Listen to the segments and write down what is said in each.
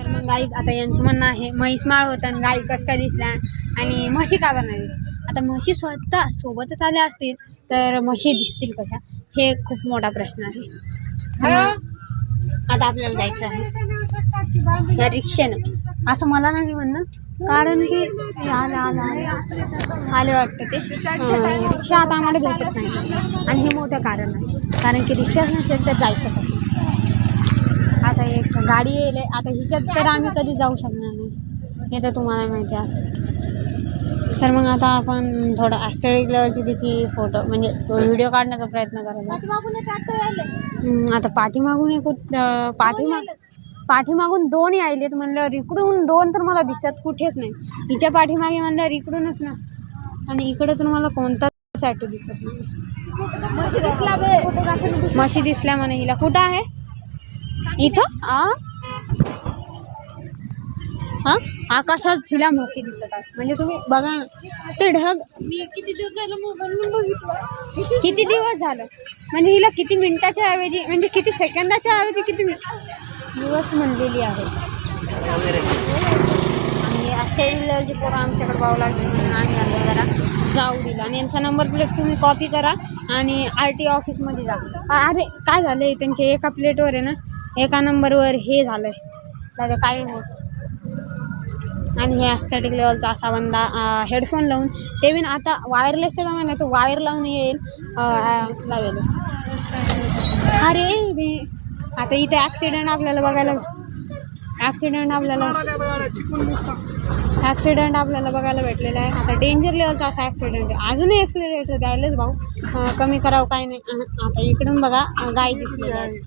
तर मग गाईज आता यांचं म्हणणं आहे म्हैस माळ होता आणि गाई कसं काय दिसल्या आणि म्हशी का करणार. आता म्हशी स्वतः सोबतच आल्या असतील तर म्हशी दिसतील कशा, हे खूप मोठा प्रश्न आहे. आता आपल्याला जायचं आहे या रिक्षेनं, असं मला नाही म्हणणं, कारण की आले वाटतं ते रिक्षा आता आम्हाला भेटत नाही आणि हे मोठं कारण आहे, कारण की रिक्षा नसेल तर जायचं कसं. आता एक गाडी येईल, आता हिच्यात तर आम्ही कधी जाऊ शकणार नाही, हे तर तुम्हाला माहिती आहे. तर मग आता आपण थोडं ॲस्थेटिक लेवलची तिची फोटो म्हणजे तो व्हिडिओ काढण्याचा प्रयत्न करायचा. आता पाठीमागून एक पाठीमागून 2 यायलेत म्हणल्यावर इकडून 2 तर मला दिसत कुठेच नाही. हिच्या पाठीमागे म्हणल्यावर इकडूनच ना, आणि इकडे तर मला कोणताच ॲटो दिसत नाही. म्हशी दिसल्या म्हणे हिला. कुठं आहे इथं? हां आकाशात तिला म्हशी दिसत आहे. म्हणजे तुम्ही बघा ते ढग. मी किती दिवस झालं मोबाईल बघितलं, किती दिवस झालं म्हणजे हिला किती मिनिटाच्या ऐवजी म्हणजे किती सेकंदाच्या ऐवजी किती दिवस म्हणलेली आहे. आणि असे पोरं आमच्याकडे पाहू लागले म्हणून आम्ही आलो जरा जाऊ दिला. आणि यांचा नंबर प्लेट तुम्ही कॉपी करा आणि RT ऑफिसमध्ये जा. अरे काय झालं आहे त्यांच्या एका प्लेटवर आहे ना, एका नंबरवर हे झालं आहे काय होत. आणि हे ॲस्थेटिक लेवलचा असा बंदा हेडफोन लावून ते पण आता वायरलेसच्या जमान्यात तो वायर लावून येईल लावेल. अरे आता इथे ॲक्सिडेंट आपल्याला बघायला भेटलेला आहे. आता डेंजर लेवलचा असा ॲक्सिडेंट आहे. अजूनही ॲक्सिलेटर द्यायलाच भाऊ कमी करावं काय नाही. आता इकडून बघा गाय दिसलेली आहे.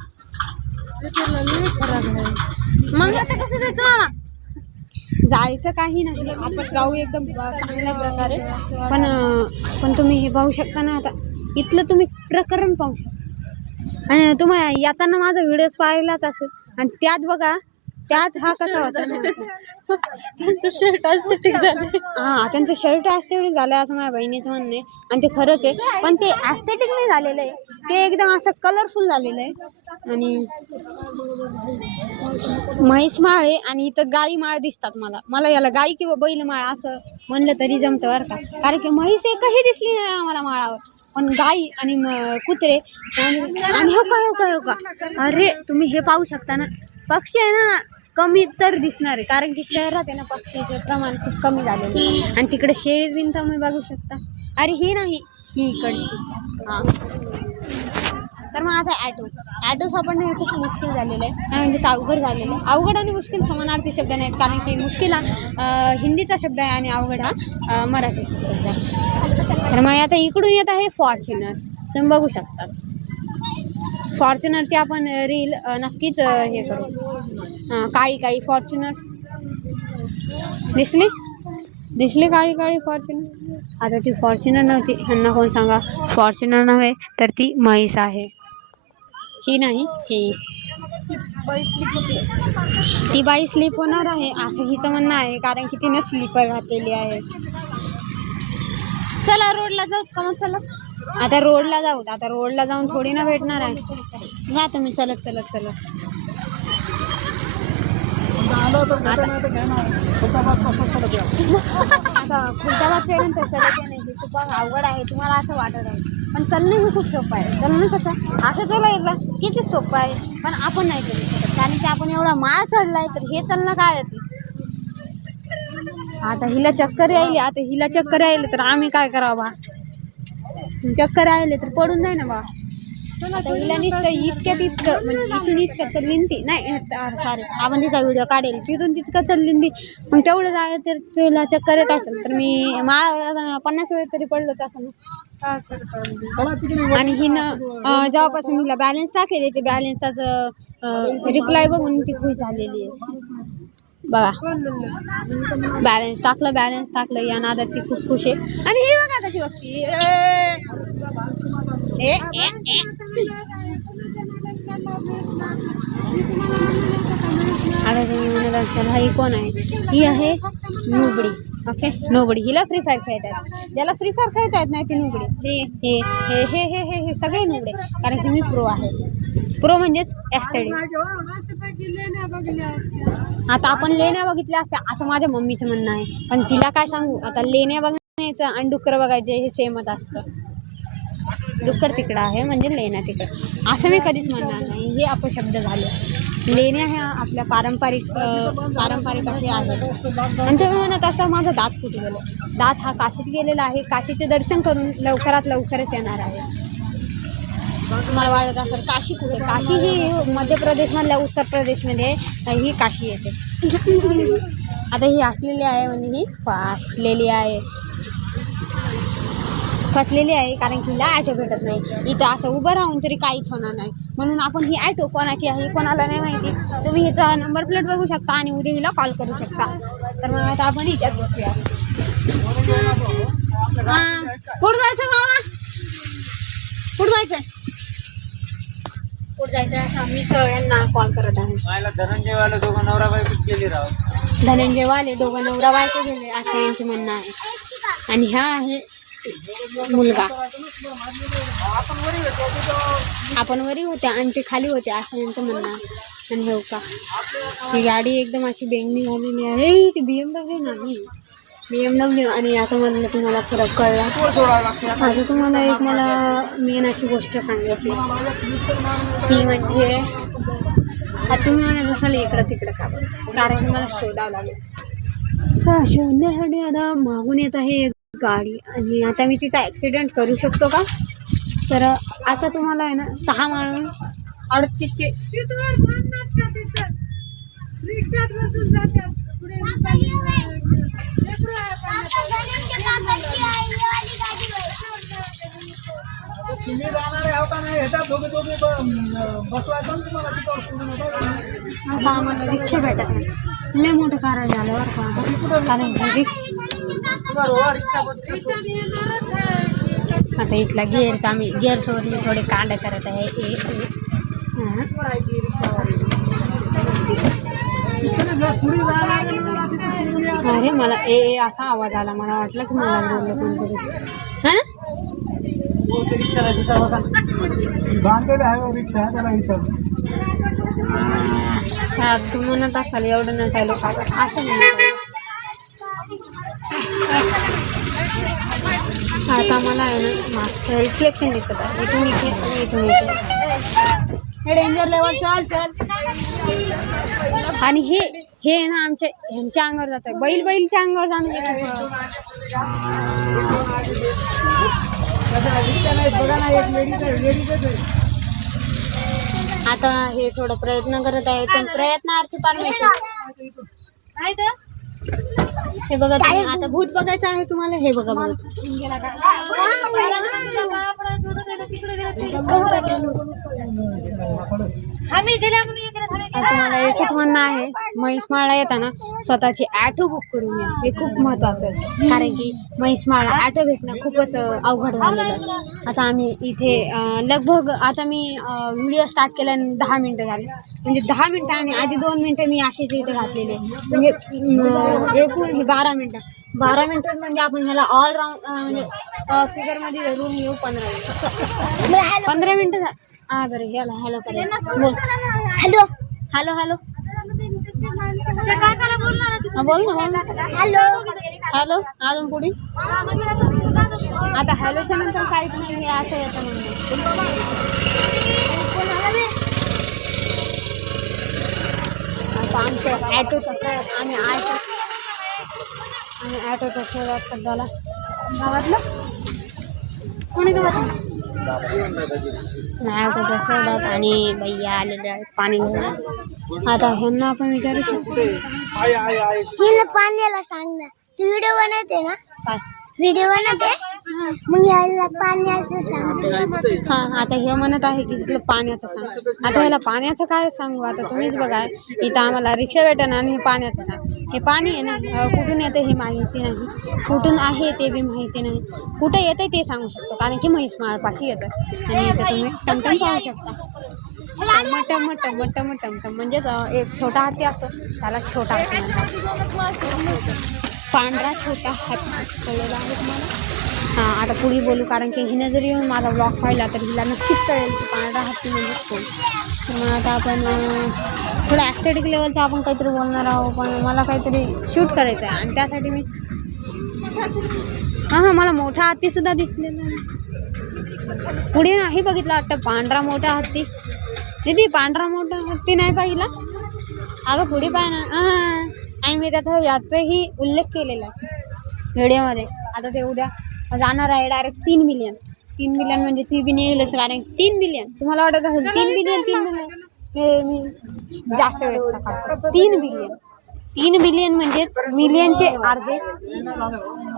मग आता कसं जायचं मामा? जायचं काही नाही, आपण जाऊ एकदम चांगल्या प्रकारे. पण तुम्ही हे पाहू शकता ना, आता इथलं तुम्ही प्रकरण पाहू शकता. आणि तुम्हाला येताना माझा व्हिडिओ पाहिलाच असेल, आणि त्यात बघा त्यात हा कसा होता ना, त्यांचं शर्ट ॲस्थेटिक झालं. हां त्यांचं शर्ट ॲस्थेटिक झालं असं माझ्या बहिणीचं म्हणणं आहे, आणि ते खरंच आहे. पण ते ॲस्थेटिक नाही झालेलं आहे, ते एकदम असं कलरफुल झालेलं आहे. आणि म्हैस माळ आहे आणि इथं गाई माळ दिसतात मला याला गाई किंवा बैल माळ असं म्हणलं तरी जमतं बरं का, कारण की म्हैस एकही दिसली नाही आम्हाला माळावर. पण गाई आणि कुत्रे आणि हो का अरे तुम्ही हे पाहू शकता ना, पक्षी आहे ना कमी तर दिसणार आहे, कारण की शहरात आहे ना पक्षीचं प्रमाण खूप कमी झालेलं आहे. आणि तिकडे शेळी बिन तुम्ही बघू शकता. अरे ही नाही, ही इकडची. हां तर मग आता ॲटो सापडणं हे खूप मुश्किल झालेलं आहे, म्हणजे अवघड झालेलं आहे. अवघड आणि मुश्किल समानार्थी शब्द नाहीत, कारण की मुश्किल हा हिंदीचा शब्द आहे आणि अवघड हा मराठीचा शब्द आहे. तर मग आता इकडून येत आहे फॉर्च्युनर, तुम्ही बघू शकता. फॉर्च्युनरची आपण रील नक्कीच हे करू. काळी फॉर्च्युनर दिसली काळी फॉर्च्युनर. आता ती फॉर्च्युनर नव्हती, ह्यांना कोण सांगा फॉर्च्युनर नव्हे तर ती म्हैस आहे. ही नाही, ती बाई स्लीप होणार आहे असं हिचं म्हणणं आहे, कारण की तिने स्लीपर घातलेली आहे. चला रोडला जाऊ का मग? चला आता रोडला जाऊन थोडी ना भेटणार आहे. जा तुम्ही चलत. आता खुलताबादपर्यंत चलत नाही, हे खूप अवघड आहे. तुम्हाला असं वाटत आहे, पण चलणं हे खूप सोपं आहे. चलणं कसं असं चलायला किती सोपं आहे, पण आपण नाही करू शकत, कारण की आपण एवढा माळ चढलाय. तर हे चलणं काय आहे? आता हिला चक्कर यायली तर आम्ही काय करावं बा? चक्कर यायले तर पडून जाय ना बा. आता हिला नुसतं इतकं म्हणजे इथून इतकं चललीन ती नाही, सॉरी आपण तिचा व्हिडिओ काढेल, तिथून तितकं चललीन ती. मग तेवढं जाय तर तिला चक्कर येत असेल, तर मी माळा 50 वेळेस तरी पडलोच असं ना. आणि हिनं जेव्हापासून हिला बॅलन्स टाकले, त्याचे बॅलन्सचाच रिप्लाय बघून ती खुश झालेली आहे बघा. बॅलन्स टाकलं या नादात ती खूप खुश आहे. आणि ही बघा कशी बघती. आता तुम्ही म्हणत असाल ही कोण आहे? ही आहे नुबडी. ओके नुबडी. हिला फ्री फायर खेळतात, ज्याला फ्री फायर खेळता येत नाही ती नुबडी. हे सगळे नुबडे, कारण की मी प्रो आहे. प्रो म्हणजेच ॲस्थेटिक. आता आपण लेण्या बघितल्या असत्या असं माझ्या मम्मीचं म्हणणं आहे, पण तिला काय सांगू, आता लेण्या बघण्याचं आणि डुक्कर बघायचे हे सेमच असतं. डुक्कर तिकडं आहे म्हणजे लेण्या तिकडं असं मी कधीच म्हणणार नाही, हे अपशब्द झाले. लेण्या ह्या आपल्या पारंपरिक असे आहेत. आणि तुम्ही म्हणत असता माझा दात कुठे गेलं, दात हा काशीत गेलेला आहे, काशीचे दर्शन करून लवकरच येणार आहे. तुम्हाला वाटत असेल काशी कुठे, काशी ही मध्य प्रदेशमधल्या उत्तर प्रदेशमध्ये ही काशी येते. आता ही असलेली आहे म्हणजे ही फसलेली आहे, कारण की हिला ॲटो भेटत नाही. इथं असं उभं राहून तरी काहीच होणार नाही, म्हणून आपण ही ॲटो कोणाची आहे कोणाला नाही माहिती. तुम्ही हिचा नंबर प्लेट बघू शकता आणि उद्या हिला कॉल करू शकता. तर मग आता आपण हिच्यात बसूया. कुठं जायचं गावा, कुठं जायचं असं मीच यांना कॉल करत आहे. धनंजयवाले दोघं नवरा बायको गेले राव, धनंजयवाले दोघं नवरा बायको गेले असं यांचं म्हणणं आहे. आणि ह्या आहे मुलगा, आपण वरी होत्या आणि ते खाली होते असं यांचं म्हणणं आहे. आणि हो का, ही गाडी एकदम अशी बेंगणी झालेली आहे. ती BMW नाही, BMW. आणि आता मला तुम्हाला फरक कळला. आता तुम्हाला एक मला मेन अशी गोष्ट सांगायची, ती म्हणजे आता तुम्ही म्हणत असाल इकडं तिकडं का, कारण मला शोधावं लागेल. तर शोधण्यासाठी आता मागून येत आहे गाडी आणि आता मी तिचा ॲक्सिडेंट करू शकतो का. तर आता तुम्हाला आहे ना 6 माळून 38 ते रिक्षात बसून जातात. आता आम्हाला रिक्षा भेटत नाही, लय मोठं कारण झालं बरं का, कारण आता इथला गिअरचा गिअरसोबत मी थोडे कांड करत आहे. अरे मला असा आवाज आला, मला वाटलं की मला बोललं कोणतरी. हा तू म्हणत असाल एवढं नटायला का असं म्हणत. आता मला आहे ना मागचं रिफ्लेक्शन दिसत आहे, इथून इथे आणि इथून इथे. हे डेंजर लेवल, चल. आणि हे ना ह्यांच्या अंगावर जात आहे, बैलच्या अंगावर जाणं. आता हे थोडं प्रयत्न करत आहे, पण प्रयत्नार्थी परमेश्वर. हे बघा तुम्ही, आता भूत बघायचं आहे तुम्हाला, हे बघा भूत. तुम्हाला एकच म्हणणं आहे, महिषमाळला येताना स्वतःची ॲटो बुक करून या, हे खूप महत्त्वाचं आहे. कारण की महिषमाळला ॲटो भेटणं खूपच अवघड झालेलं आहे. आता आम्ही इथे लगभग आता मी व्हिडिओ स्टार्ट केला 10 मिनटं झाली, म्हणजे 10 मिनटं आणि आधी 2 मिनटं मी असेच इथे घातलेले, म्हणजे एकूण हे 12 मिनटं म्हणजे आपण ह्याला ऑलराऊंड म्हणजे फिगरमध्ये धरून येऊ 15 मिनटं. हां बरं, हॅलो करायचं. बोल. हॅलो बोल ना. हॅलो अजून पुढे. आता हॅलोच्या नंतर काहीच नाही, हे असं येतं म्हणून. आता आमचं ॲटोचा शोधात सध्याला गावातलं कोणी ॲटोचा शोधात आणि भैया आलेले आहेत पाणी घेऊन. आता ह्यांना आपण विचारू शकतो, पाण्याला सांग ना, तू व्हिडिओ बनवते ना, काय व्हिडिओ बनवते मग यायला पाण्याचं सांगते. हां आता हे म्हणत आहे की तिथलं पाण्याचं सांग. आता ह्याला पाण्याचं काय सांगू, आता तुम्हीच बघा. इथं आम्हाला रिक्षा भेटेना आणि हे पाण्याचं सांग. हे पाणी आहे ना कुठून येतं हे माहिती नाही, कुठून आहे ते बी माहिती नाही, कुठं येतं ते सांगू शकतो कारण की म्हैसमाळपाशी येतं. आणि इथं तुम्ही टमटम पाहू शकता, मटम म्हणजेच एक छोटा हत्ती असतो त्याला छोटा हत्ती म्हणतात. पांढरा छोटा हत्ती कळलेला आहे तुम्हाला. हां आता पुढे बोलू, कारण की हिनं जर येऊन माझा ब्लॉग पाहिला तर हिला नक्कीच कळेल की पांढरा हत्ती म्हणजेच कोण. तर मग आता आपण थोडं ॲस्थेटिक लेवलचं आपण काहीतरी बोलणार आहोत, पण मला काहीतरी शूट करायचं आहे आणि त्यासाठी मी हां मला मोठा हत्तीसुद्धा दिसलेला आहे. पुढे नाही बघितला वाटतं पांढरा मोठा हत्ती. दीदी पांढरा मोठा हत्ती नाही पाहिला अगं, पुढे पाय ना. हां आणि मी त्याचा याचाही उल्लेख केलेला आहे व्हिडिओमध्ये. आता ते उद्या जाणार आहे डायरेक्ट 3 मिलियन. 3 मिलियन म्हणजे ती बी निघेलच, कारण 3 बिलियन तुम्हाला वाटत असेल 3 बिलियन हे मी जास्त वेळेस टाकतो. 3 बिलियन 3 बिलियन म्हणजेच मिलियनचे अर्धे,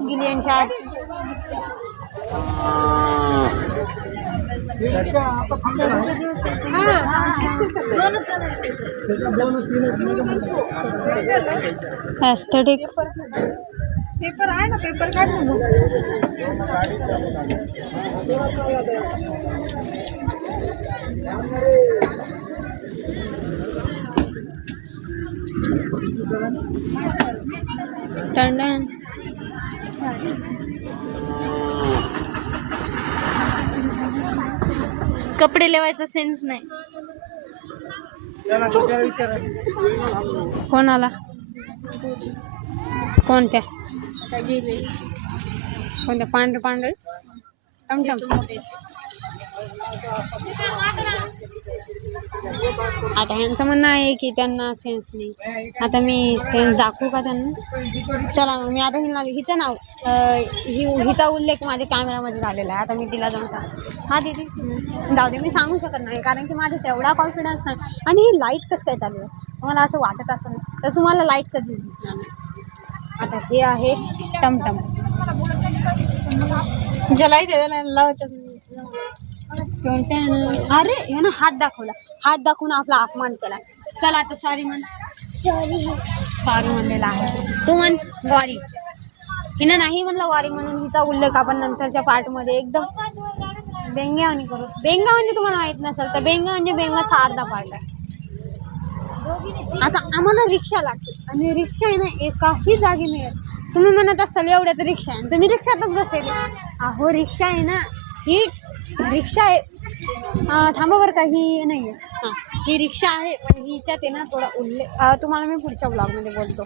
बिलियनचे अर्धे. ॲस्थेटिक पेपर आहे ना, पेपर काढ ना. टंडन कपडे लेवायचा सेन्स नाही. कोणाला कोणत्या कोणत्या पांढरे पांढरे टमटम. आता ह्यांचं म्हणणं आहे की त्यांना सेन्स नाही. आता मी सेन्स दाखवू का त्यांना? चला मग मी आता हिचं नाव हिचा उल्लेख माझ्या कॅमेरामध्ये झालेला आहे. आता मी तिला जाऊन सांग. हा दीदी जाऊ दे, मी सांगू शकत नाही कारण की माझा तेवढा कॉन्फिडन्स नाही. आणि ही लाईट कसं काय चालू आहे मला असं वाटत असेल तर तुम्हाला लाईट कधीच दिसणार नाही. आता हे आहे टमटम. जलाई द्यायला लावायच्या. कोणत्या अरे ह्यानं हात दाखवला, हात दाखवून आपला अपमान केला. चला आता सॉरी म्हण. सॉरी म्हणलेला आहे. तू म्हण गॉरी. हिनं नाही म्हणलं गॉरी म्हणून हिचा उल्लेख आपण नंतरच्या पार्टमध्ये एकदम बेंग्यावानी करू. बेंगा म्हणजे तुम्हाला माहीत नसेल तर बेंगा म्हणजे बेंगाचा अर्धा पार्ट आहे. आता आम्हाला रिक्षा लागते आणि रिक्षा आहे ना एकाही जागी मिळेल. तुम्ही म्हणत असाल एवढ्या तर रिक्षा आहे, तुम्ही रिक्षातच बसेल. अहो रिक्षा आहे ना, ही रिक्षा आहे. थांबा बरं का, ही नाही आहे. हां ही रिक्षा आहे पण हिच्यात आहे ना थोडा उल्लेख तुम्हाला मी पुढच्या ब्लॉगमध्ये बोलतो.